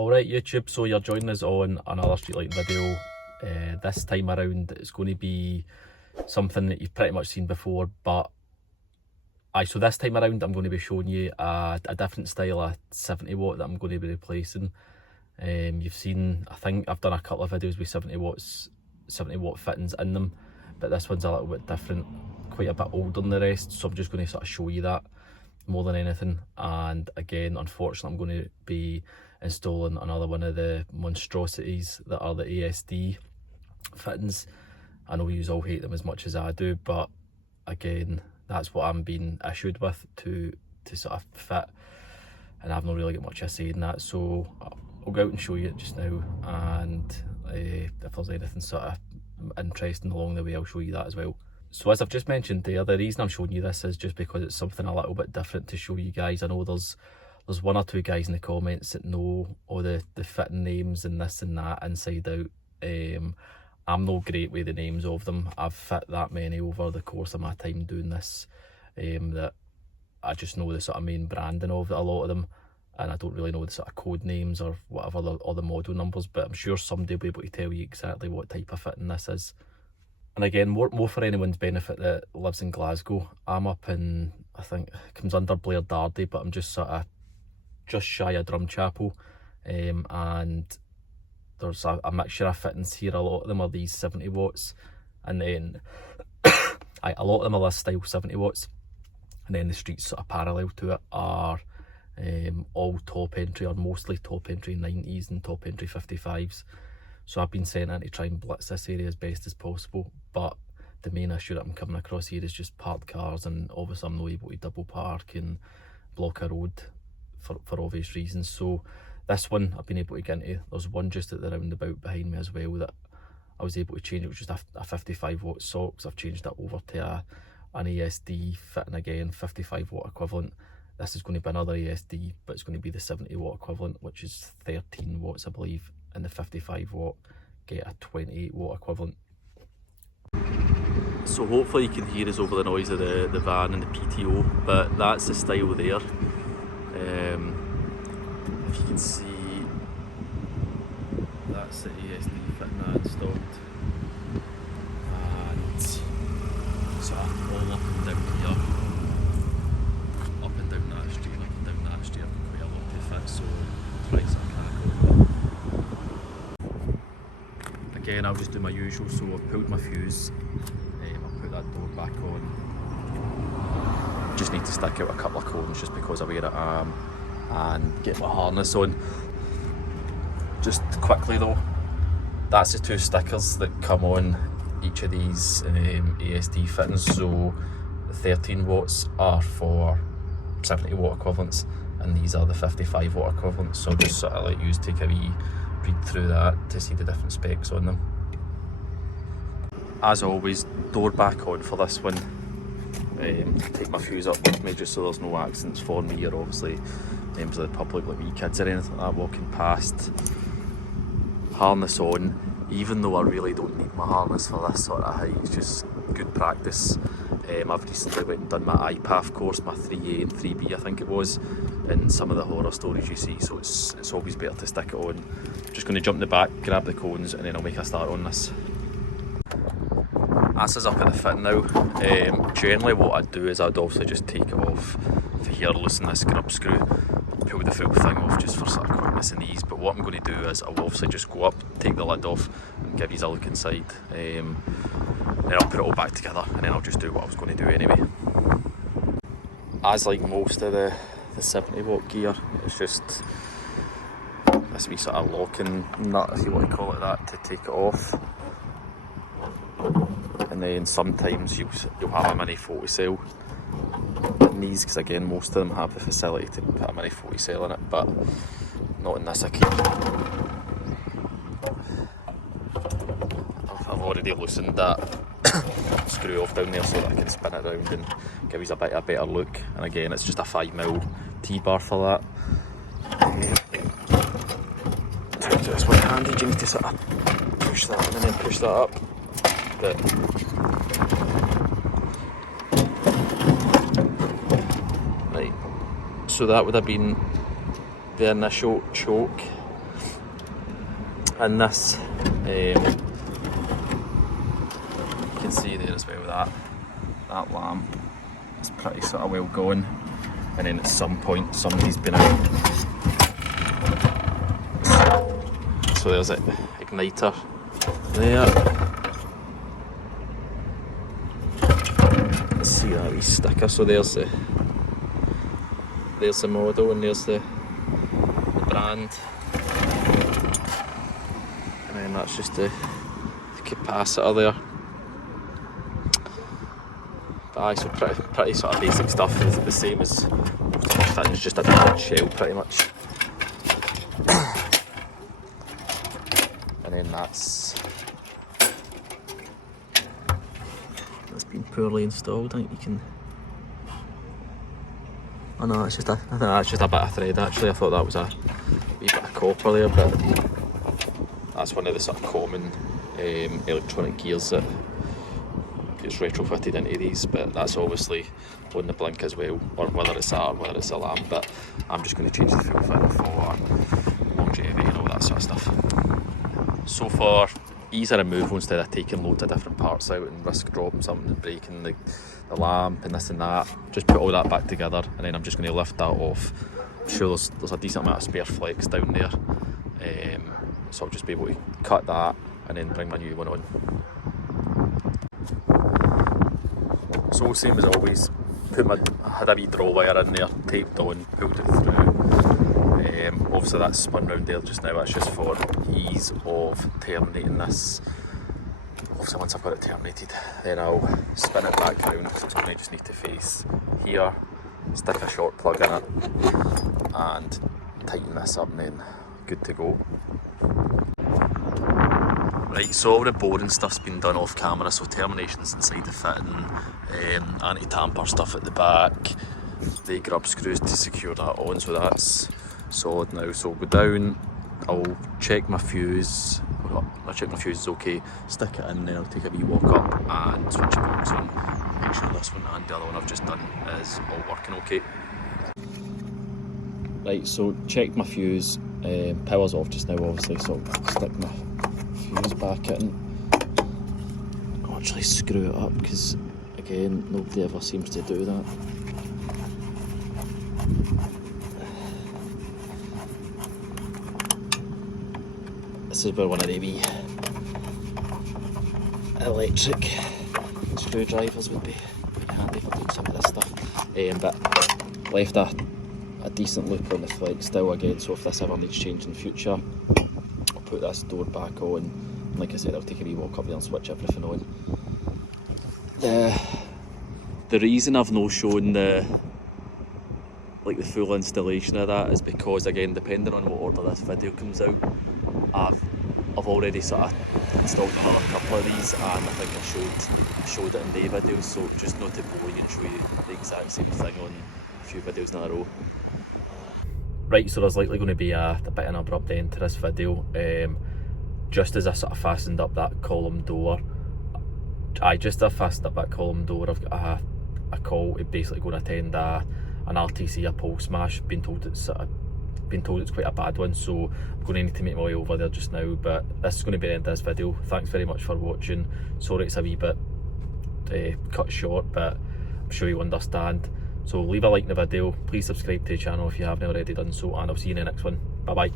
Alright YouTube, so you're joining us on another street lighting video. This time around it's going to be something that you've pretty much seen before, but so this time around I'm going to be showing you a different style of 70 watt that I'm going to be replacing. You've seen, I think I've done a couple of videos with 70 watt fittings in them, but this one's a little bit different, quite a bit older than the rest, so I'm just going to sort of show you that more than anything. And again, unfortunately, I'm going to be installing another one of the monstrosities that are the ASD fittings. I know you all hate them as much as I do, but again, that's what I'm being issued with to sort of fit, and I've not really got much to say in that, so I'll go out and show you it just now, and if there's anything sort of interesting along the way, I'll show you that as well. So as I've just mentioned there, the reason I'm showing you this is just because it's something a little bit different to show you guys. I know there's one or two guys in the comments that know all the fitting names and this and that inside out. I'm no great with the names of them. I've fit that many over the course of my time doing this, that I just know the sort of main branding of a lot of them, and I don't really know the sort of code names or whatever, or the model numbers, but I'm sure somebody will be able to tell you exactly what type of fitting this is. And again, more for anyone's benefit that lives in Glasgow. I'm up in, I think it comes under Blair Dardy, but I'm just shy of Drumchapel, and there's a mixture of fittings here. A lot of them are these 70 watts, and then a lot of them are this style 70 watts, and then the streets sort of parallel to it are all top entry, or mostly top entry 90s and top entry 55s. So I've been sent in to try and blitz this area as best as possible, but the main issue that I'm coming across here is just parked cars, and obviously I'm not able to double park and block a road for obvious reasons. So this one I've been able to get into. There's one just at the roundabout behind me as well that I was able to change. It was just a 55 watt socket. I've changed that over to an ASD fitting again, 55 watt equivalent. This is going to be another ASD, but it's going to be the 70 watt equivalent, which is 13 watts I believe, and the 55 watt get a 28 watt equivalent. So hopefully you can hear us over the noise of the van and the PTO, but that's the style there. If you can see, that's the ASD fitting I installed, and so all up and down here, up and down that street, and up and down that street, I've got quite a lot to fit, so try some crack on. Again, I'll just do my usual, so I've pulled my fuse, I'll put that door back on. Just need to stick out a couple of cones just because of where I am, and get my harness on. Just quickly though, that's the two stickers that come on each of these ASD fittings. So the 13 watts are for 70 watt equivalents, and these are the 55 watt equivalents. So just sort of let you take a wee read through that to see the different specs on them. As always, door back on for this one. Take my fuse up with me just so there's no accidents for me, or obviously members of the public like wee kids or anything like that walking past. Harness on, even though I really don't need my harness for this sort of height, it's just good practice. I've recently went and done my IPAF course, my 3A and 3B I think it was, and some of the horror stories you see, so it's always better to stick it on. I'm just going to jump in the back, grab the cones, and then I'll make a start on this. This is up at the fitting now. Generally what I'd do is I'd obviously just take it off for here, loosen this grub screw, pull the full thing off just for sort of quickness and ease. But what I'm going to do is I'll obviously just go up, take the lid off and give you a look inside. Then I'll put it all back together, and then I'll just do what I was going to do anyway. As like most of the 70 watt gear, it's just this wee sort of locking nut, if you want to call it that, to take it off. And then sometimes you'll have a mini photocell in these, because again most of them have the facility to put a mini photocell in it, but not in this occasion. I've already loosened that screw off down there so that I can spin it around and give you a better look. And again, it's just a 5mm T-bar for that. To do this one-handed, you need to sort of push that in and then push that up. But right, so that would have been the initial choke. in this. You can see there as well that lamp is pretty sort of well going, and then at some point somebody's been out. So there's an igniter there. Let's see that wee sticker. So there's the model and there's the brand, and then that's just the capacitor there. But aye, so pretty sort of basic stuff. It's the same as that, it's just a different shell pretty much. And then that's been poorly installed. I think you can. Oh no, it's just I think that's just a bit of thread actually. I thought that was a wee bit of copper there, but that's one of the sort of common electronic gears that gets retrofitted into these. But that's obviously on the blink as well, or whether it's that or whether it's a lamp. But I'm just going to change the full fit for longevity and all that sort of stuff. So for ease of removal, instead of taking loads of different parts out and risk dropping something and breaking the lamp and this and that, just put all that back together, and then I'm just going to lift that off. I'm sure there's a decent amount of spare flex down there, so I'll just be able to cut that and then bring my new one on. So same as always, I had a wee draw wire in there, taped on, pulled it through. Obviously that's spun round there just now. That's just for ease of terminating this. Obviously once I've got it terminated, then I'll spin it back round, because it's only just need to face here, stick a short plug in it and tighten this up, and then good to go. Right, so all the boring stuff's been done off camera, so terminations inside the fitting, anti-tamper stuff at the back, the grub screws to secure that on, so that's solid now. So I'll go down, I'll check my fuse, I'll check my fuse is okay, stick it in, then I'll take a wee walk up and switch the box on, make sure this one and the other one I've just done is all working okay. Right, so checked my fuse, power's off just now obviously, so I'll stick my fuse back in. I'll actually screw it up, because again, nobody ever seems to do that. This is where one of the wee electric screwdrivers would be handy for doing some of this stuff. But left a decent loop on the flex still again, so if this ever needs change in the future, I'll put this door back on. And like I said, I'll take a wee walk up there and switch everything on. The reason I've not shown the full installation of that is because, again, depending on what order this video comes out, I've already sort of installed another couple of these, and I think I showed it in the videos, so just not to bore you and show you the exact same thing on a few videos in a row. Right, so there's likely going to be a bit of an abrupt end to this video. Just as I sort of fastened up that column door, I've got a call to basically go and attend an RTC, a pole smash. Been told it's quite a bad one, so I'm going to need to make my way over there just now. But this is going to be the end of this video. Thanks very much for watching. Sorry it's a wee bit cut short, but I'm sure you understand. So leave a like in the video, please subscribe to the channel if you haven't already done so, and I'll see you in the next one. Bye bye.